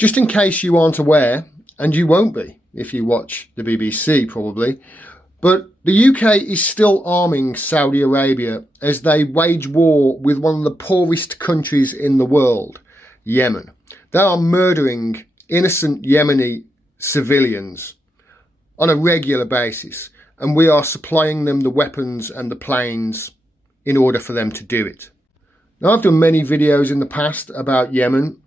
Just in case you aren't aware, and you won't be if you watch the BBC probably, but the UK is still arming Saudi Arabia as they wage war with one of the poorest countries in the world, Yemen. They are murdering innocent Yemeni civilians on a regular basis, and we are supplying them the weapons and the planes in order for them to do it. Now, I've done many videos in the past about Yemen,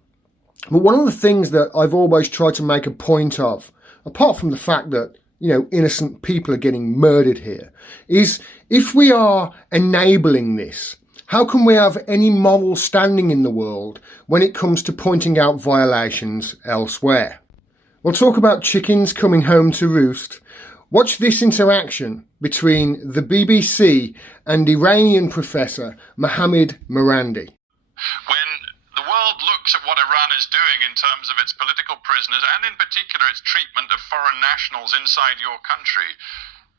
but one of the things that I've always tried to make a point of, apart from the fact that, innocent people are getting murdered here, is if we are enabling this, how can we have any moral standing in the world when it comes to pointing out violations elsewhere? We'll talk about chickens coming home to roost. Watch this interaction between the BBC and Iranian professor Mohammed Marandi. When the world looks at what Iran is doing in terms of its political prisoners and in particular its treatment of foreign nationals inside your country,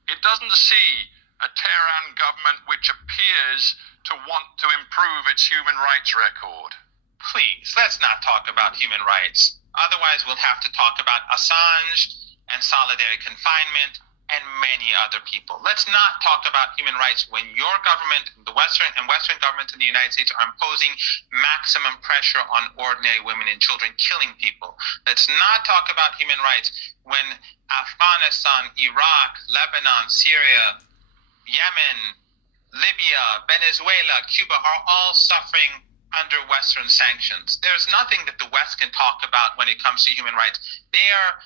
it doesn't see a Tehran government which appears to want to improve its human rights record. Please, let's not talk about human rights. Otherwise, we'll have to talk about Assange and solitary confinement and many other people. Let's not talk about human rights when your government, the Western governments in the United States are imposing maximum pressure on ordinary women and children, killing people. Let's not talk about human rights when Afghanistan, Iraq, Lebanon, Syria, Yemen, Libya, Venezuela, Cuba are all suffering under Western sanctions. There's nothing that the West can talk about when it comes to human rights. They are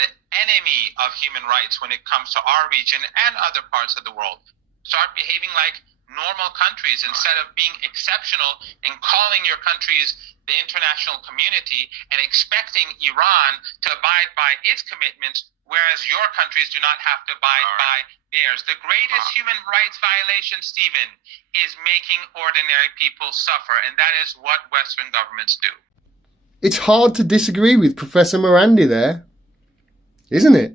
the enemy of human rights when it comes to our region and other parts of the world. Start behaving like normal countries instead of being exceptional and calling your countries the international community and expecting Iran to abide by its commitments, whereas your countries do not have to abide by theirs. The greatest human rights violation, Stephen, is making ordinary people suffer, and that is what Western governments do. It's hard to disagree with Professor Marandi there, isn't it?